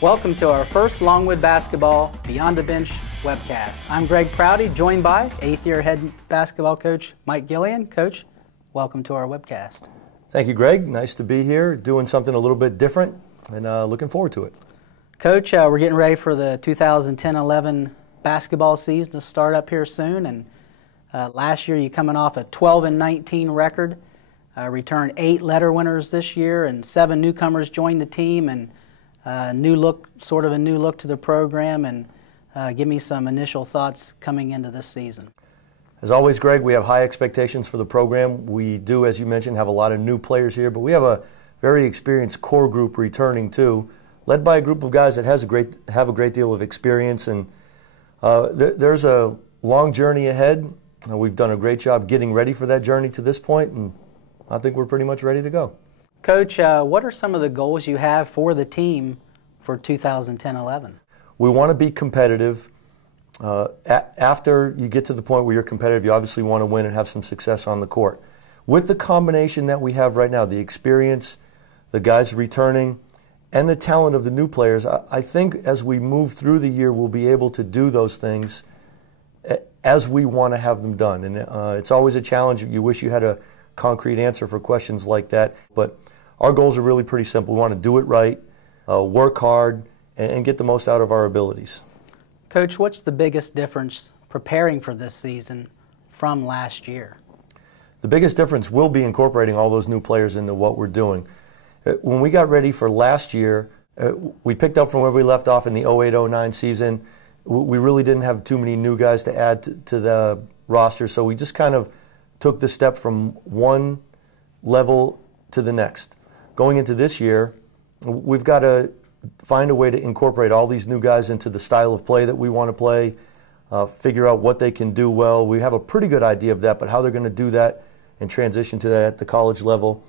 Welcome to our first Longwood Basketball Beyond the Bench webcast. I'm Greg Prouty, joined by 8th year head basketball coach Mike Gillian. Coach, welcome to our webcast. Thank you, Greg. Nice to be here, doing something a little bit different, and looking forward to it. Coach, we're getting ready for the 2010-11 basketball season to start up here soon, and last year you coming off a 12-19 record, returned 8 letter winners this year, and 7 newcomers joined the team, and a new look to the program, and give me some initial thoughts coming into this season. As always, Greg, we have high expectations for the program. We do, as you mentioned, have a lot of new players here, but we have a very experienced core group returning too, led by a group of guys that have a great deal of experience, and there's a long journey ahead. We've done a great job getting ready for that journey to this point, and I think we're pretty much ready to go. Coach, what are some of the goals you have for the team for 2010-11? We want to be competitive. After you get to the point where you're competitive, you obviously want to win and have some success on the court. With the combination that we have right now, the experience, the guys returning, and the talent of the new players, I think as we move through the year, we'll be able to do those things as we want to have them done. And it's always a challenge. You wish you had a concrete answer for questions like that. But our goals are really pretty simple. We want to do it right, work hard, and get the most out of our abilities. Coach, what's the biggest difference preparing for this season from last year? The biggest difference will be incorporating all those new players into what we're doing. When we got ready for last year, we picked up from where we left off in the 08-09 season. We really didn't have too many new guys to add to the roster, so we just kind of took the step from one level to the next. Going into this year, we've got to find a way to incorporate all these new guys into the style of play that we want to play, figure out what they can do well. We have a pretty good idea of that, but how they're going to do that and transition to that at the college level,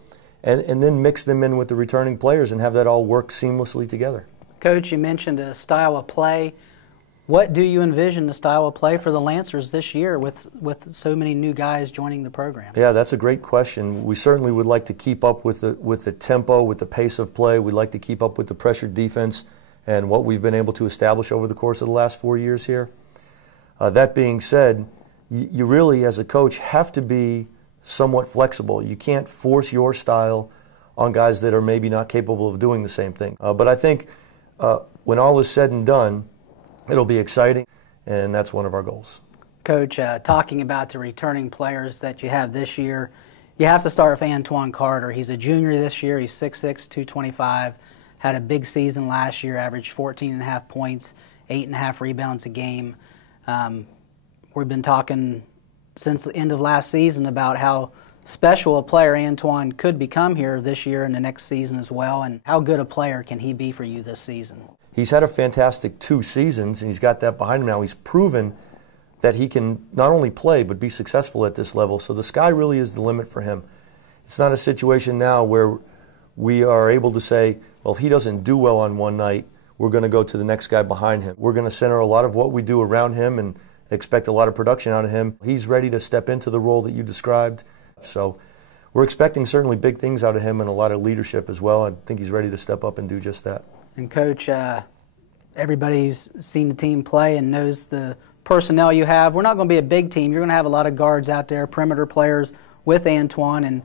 and then mix them in with the returning players and have that all work seamlessly together. Coach, you mentioned a style of play. What do you envision the style of play for the Lancers this year with so many new guys joining the program? Yeah, that's a great question. We certainly would like to keep up with the tempo, with the pace of play. We'd like to keep up with the pressure defense and what we've been able to establish over the course of the last 4 years here. That being said, you really, as a coach, have to be somewhat flexible. You can't force your style on guys that are maybe not capable of doing the same thing. But I think when all is said and done, it'll be exciting, and that's one of our goals. Coach, talking about the returning players that you have this year, you have to start with Antwan Carter. He's a junior this year. He's 6'6", 225, had a big season last year, averaged 14.5 points, 8.5 rebounds a game. We've been talking since the end of last season about how special a player Antwan could become here this year and the next season as well, and how good a player can he be for you this season? He's had a fantastic 2 seasons, and he's got that behind him now. He's proven that he can not only play but be successful at this level, so the sky really is the limit for him. It's not a situation now where we are able to say, well, if he doesn't do well on one night, we're going to go to the next guy behind him. We're going to center a lot of what we do around him and expect a lot of production out of him. He's ready to step into the role that you described, so we're expecting certainly big things out of him and a lot of leadership as well. I think he's ready to step up and do just that. And Coach, everybody who's seen the team play and knows the personnel you have, we're not going to be a big team. You're going to have a lot of guards out there, perimeter players with Antwan, and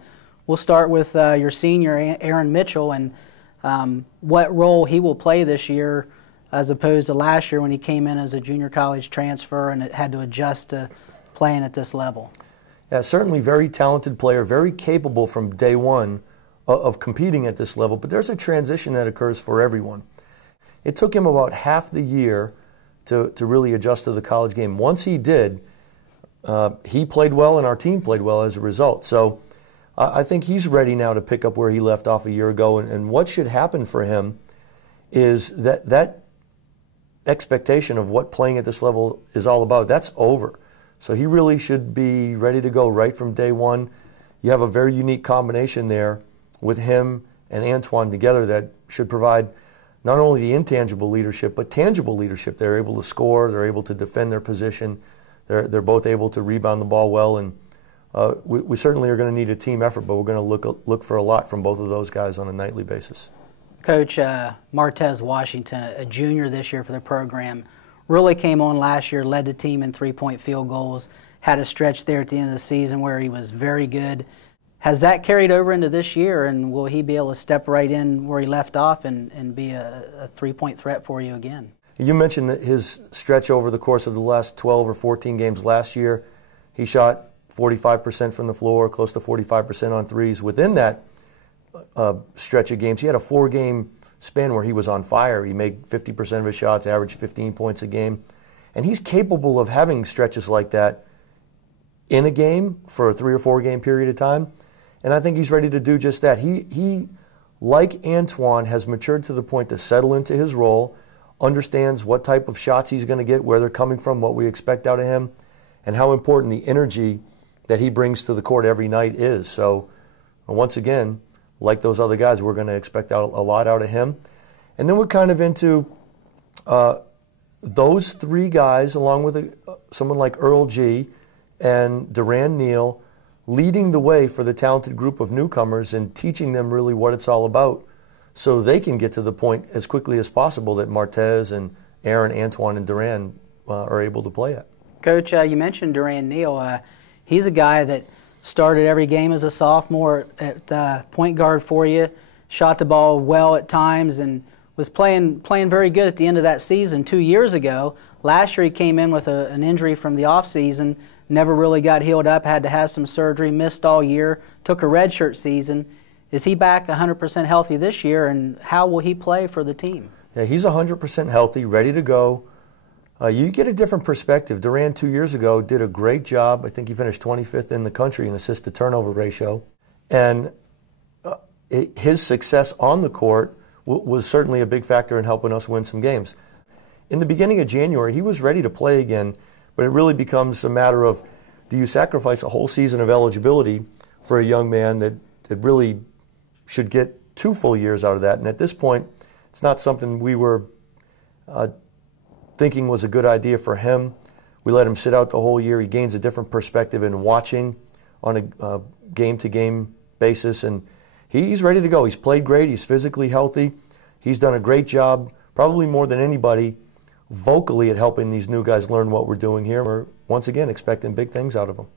we'll start with your senior, Aaron Mitchell, and what role he will play this year as opposed to last year when he came in as a junior college transfer and had to adjust to playing at this level. Yeah, certainly very talented player, very capable from day one of competing at this level, but there's a transition that occurs for everyone. It took him about half the year to really adjust to the college game. Once he did, he played well and our team played well as a result. So I think he's ready now to pick up where he left off a year ago, and what should happen for him is that expectation of what playing at this level is all about, that's over. So he really should be ready to go right from day one. You have a very unique combination there with him and Antwan together that should provide not only the intangible leadership, but tangible leadership. They're able to score, they're able to defend their position, they're both able to rebound the ball well, and we certainly are going to need a team effort, but we're going to look for a lot from both of those guys on a nightly basis. Coach, Martiz Washington, a junior this year for the program, really came on last year, led the team in three-point field goals, had a stretch there at the end of the season where he was very good. Has that carried over into this year, and will he be able to step right in where he left off and be a three-point threat for you again? You mentioned that his stretch over the course of the last 12 or 14 games last year. He shot 45% from the floor, close to 45% on threes. Within that stretch of games, he had a 4-game span where he was on fire. He made 50% of his shots, averaged 15 points a game. And he's capable of having stretches like that in a game for a 3 or 4 game period of time. And I think he's ready to do just that. He, like Antwan, has matured to the point to settle into his role, understands what type of shots he's going to get, where they're coming from, what we expect out of him, and how important the energy that he brings to the court every night is. So, once again, like those other guys, we're going to expect a lot out of him. And then we're kind of into those 3 guys, along with someone like Earl G. and Durann Neil, leading the way for the talented group of newcomers and teaching them really what it's all about so they can get to the point as quickly as possible that Martiz and Aaron, Antwan, and Duran are able to play at. Coach, you mentioned Durann Neil. He's a guy that started every game as a sophomore at point guard for you, shot the ball well at times, and was playing very good at the end of that season 2 years ago. Last year he came in with an injury from the offseason, never really got healed up, had to have some surgery, missed all year, took a redshirt season. Is he back 100% healthy this year, and how will he play for the team? Yeah, he's 100% healthy, ready to go. You get a different perspective. Duran 2 years ago did a great job. I think he finished 25th in the country in assist-to-turnover ratio. And his success on the court was certainly a big factor in helping us win some games. In the beginning of January, he was ready to play again, but it really becomes a matter of, do you sacrifice a whole season of eligibility for a young man that really should get 2 full years out of that? And at this point, it's not something we were thinking was a good idea for him. We let him sit out the whole year. He gains a different perspective in watching on a game-to-game basis, and he's ready to go. He's played great. He's physically healthy. He's done a great job, probably more than anybody, vocally at helping these new guys learn what we're doing here. We're, once again, expecting big things out of them.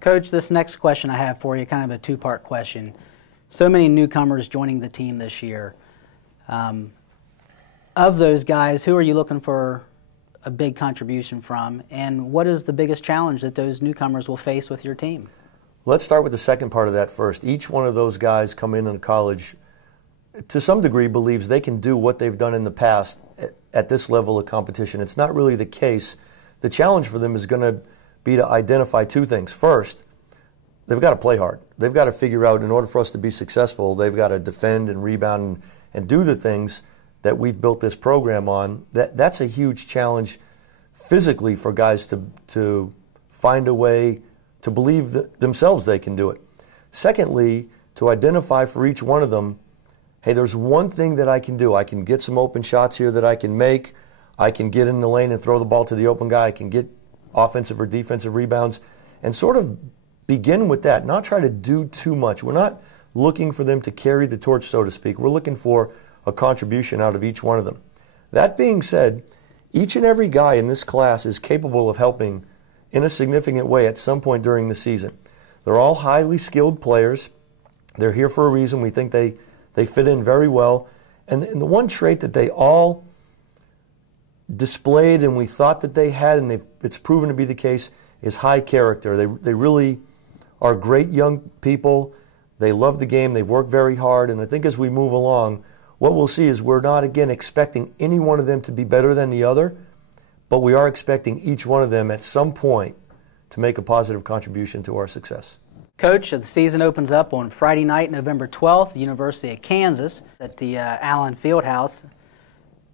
Coach, this next question I have for you, kind of a 2-part question. So many newcomers joining the team this year. Of those guys, who are you looking for a big contribution from, and what is the biggest challenge that those newcomers will face with your team? Let's start with the second part of that first. Each one of those guys coming in college, to some degree, believes they can do what they've done in the past at this level of competition. It's not really the case. The challenge for them is going to be to identify 2 things. First, they've got to play hard. They've got to figure out, in order for us to be successful, they've got to defend and rebound and do the things that we've built this program on. That's a huge challenge physically for guys to find a way to believe themselves they can do it. Secondly, to identify for each one of them, hey, there's one thing that I can do. I can get some open shots here that I can make. I can get in the lane and throw the ball to the open guy. I can get offensive or defensive rebounds, and sort of begin with that, not try to do too much. We're not looking for them to carry the torch, so to speak. We're looking for a contribution out of each one of them. That being said, each and every guy in this class is capable of helping in a significant way at some point during the season. They're all highly skilled players. They're here for a reason. We think they fit in very well. And the one trait that they all displayed and we thought that they had, and it's proven to be the case, is high character. They really are great young people. They love the game. They've worked very hard. And I think as we move along, what we'll see is we're not, again, expecting any one of them to be better than the other, but we are expecting each one of them at some point to make a positive contribution to our success. Coach, the season opens up on Friday night, November 12th, University of Kansas at the Allen Fieldhouse.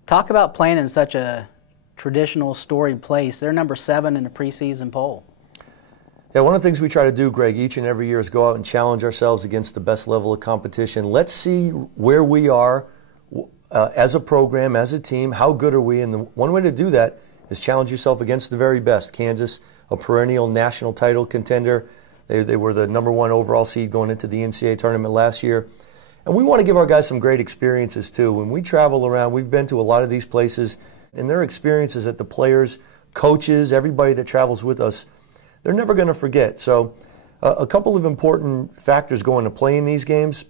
Talk about playing in such a traditional, storied place. They're number 7 in the preseason poll. Yeah, one of the things we try to do, Greg, each and every year is go out and challenge ourselves against the best level of competition. Let's see where we are as a program, as a team. How good are we? And the one way to do that is challenge yourself against the very best. Kansas, a perennial national title contender. They were the #1 overall seed going into the NCAA tournament last year. And we want to give our guys some great experiences too. When we travel around, we've been to a lot of these places, and their experiences that the players, coaches, everybody that travels with us, they're never going to forget. So a couple of important factors go into playing these games.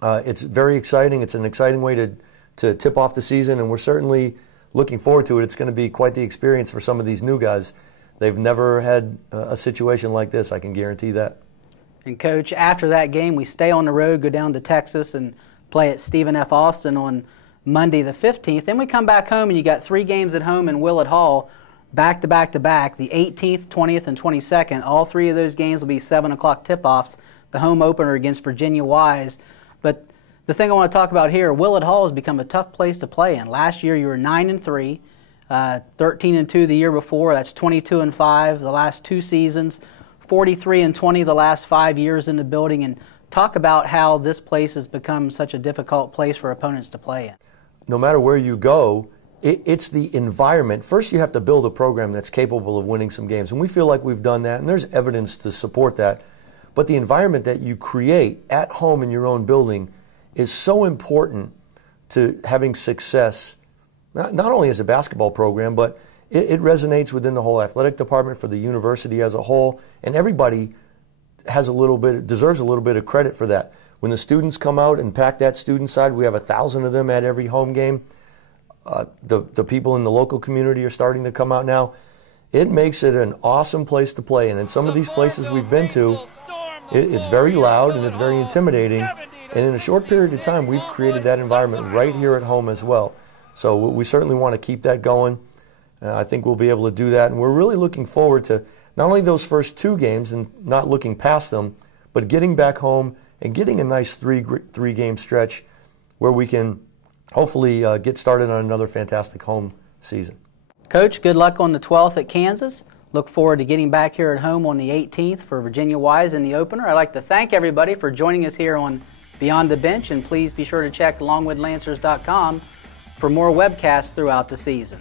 It's very exciting. It's an exciting way to tip off the season, and we're certainly looking forward to it. It's going to be quite the experience for some of these new guys. They've never had a situation like this, I can guarantee that. And Coach, after that game, we stay on the road, go down to Texas and play at Stephen F. Austin on Monday the 15th. Then we come back home, and you got 3 games at home in Willett Hall, back to back to back, the 18th, 20th, and 22nd. All 3 of those games will be 7 o'clock tip-offs, the home opener against Virginia Wise. But the thing I want to talk about here, Willett Hall has become a tough place to play in. Last year you were 9-3, 13-2 the year before. That's 22-5 the last 2 seasons, 43-20 the last 5 years in the building. And talk about how this place has become such a difficult place for opponents to play in. No matter where you go, it's the environment. First, you have to build a program that's capable of winning some games, and we feel like we've done that, and there's evidence to support that. But the environment that you create at home in your own building is so important to having success, not only as a basketball program, but it resonates within the whole athletic department for the university as a whole, and everybody has deserves a little bit of credit for that. When the students come out and pack that student side, we have 1,000 of them at every home game. The people in the local community are starting to come out now. It makes it an awesome place to play, and in some of these places we've been to, it's very loud and it's very intimidating, and in a short period of time we've created that environment right here at home as well. So we certainly want to keep that going. I think we'll be able to do that, and we're really looking forward to not only those first 2 games and not looking past them, but getting back home and getting a nice three-game stretch where we can hopefully get started on another fantastic home season. Coach, good luck on the 12th at Kansas. Look forward to getting back here at home on the 18th for Virginia Wise in the opener. I'd like to thank everybody for joining us here on Beyond the Bench, and please be sure to check longwoodlancers.com for more webcasts throughout the season.